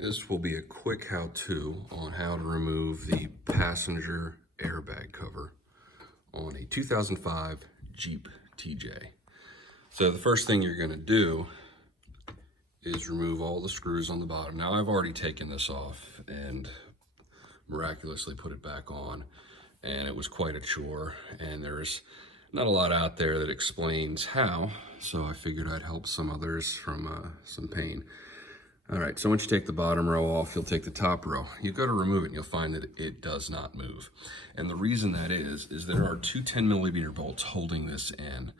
This will be a quick how-to on how to remove the passenger airbag cover on a 2005 Jeep TJ. So the first thing you're going to do is remove all the screws on the bottom. Now I've already taken this off and miraculously put it back on, and it was quite a chore, and there's not a lot out there that explains how, so I figured I'd help some others from some pain. All right, so once you take the bottom row off, you'll take the top row. You've got to remove it, and you'll find that it does not move. And the reason that is there are two 10mm bolts holding this in.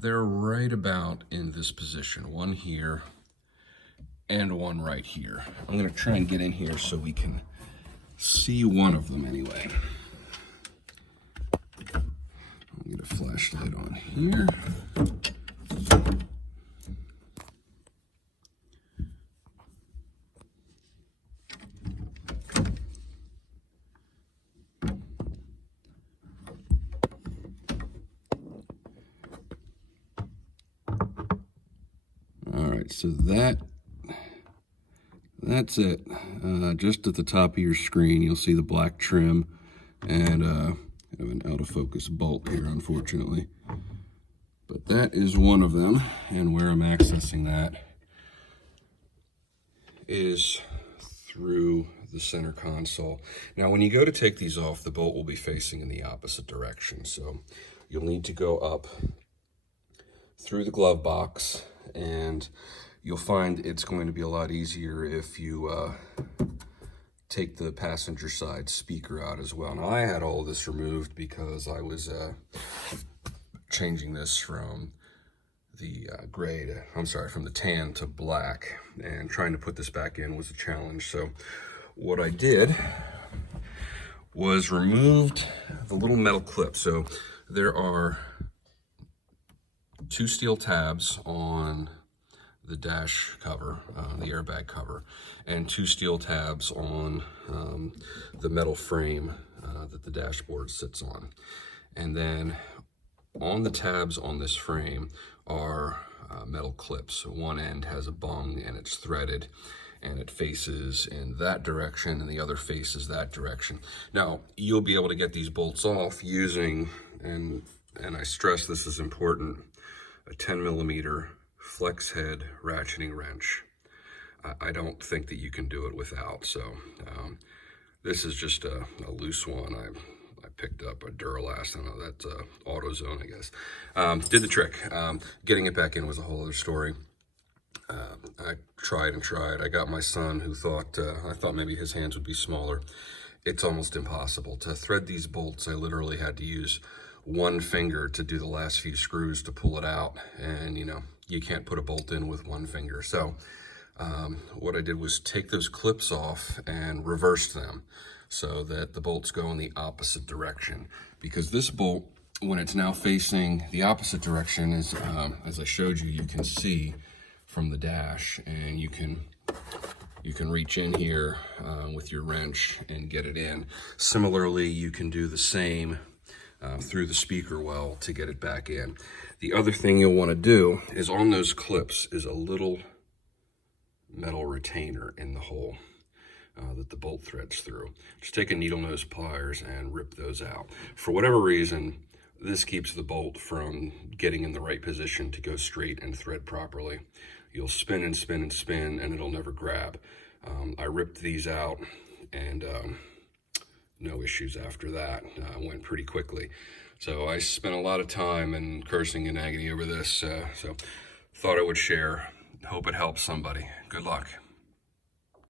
They're right about in this position, one here and one right here. I'm gonna try and get in here so we can see one of them anyway. I'll get a flashlight on here. All right, so that's it. Just at the top of your screen, you'll see the black trim, and I have an out of focus bolt here, unfortunately. But that is one of them, and where I'm accessing that is through the center console. Now, when you go to take these off, the bolt will be facing in the opposite direction, so you'll need to go up through the glove box, and you'll find it's going to be a lot easier if you take the passenger side speaker out as well. Now, I had all this removed because I was changing this from the from the tan to black, and trying to put this back in was a challenge. So what I did was removed the little metal clip. So there are two steel tabs on the dash cover, the airbag cover, and two steel tabs on the metal frame that the dashboard sits on. And then on the tabs on this frame are metal clips. One end has a bung and it's threaded, and it faces in that direction, and the other faces that direction. Now, you'll be able to get these bolts off using, and I stress this is important, a 10mm flex head ratcheting wrench. I don't think that you can do it without, so this is just a loose one. I picked up a Duralast, I don't know, that's AutoZone, I guess. Did the trick. Getting it back in was a whole other story. I tried and tried. I got my son, who thought, I thought maybe his hands would be smaller. It's almost impossible. To thread these bolts, I literally had to use one finger to do the last few screws to pull it out, and you know, you can't put a bolt in with one finger. So what I did was take those clips off and reverse them so that the bolts go in the opposite direction, because this bolt, when it's now facing the opposite direction, is as I showed you, you can see from the dash, and you can reach in here with your wrench and get it in. Similarly, you can do the same through the speaker well to get it back in. The other thing you'll want to do is, on those clips is a little metal retainer in the hole that the bolt threads through. Just take a needle nose pliers and rip those out. For whatever reason, this keeps the bolt from getting in the right position to go straight and thread properly. You'll spin and spin and spin, and it'll never grab. I ripped these out, and no issues after that. Went pretty quickly. So I spent a lot of time and cursing in agony over this, so thought I would share. Hope it helps somebody. Good luck.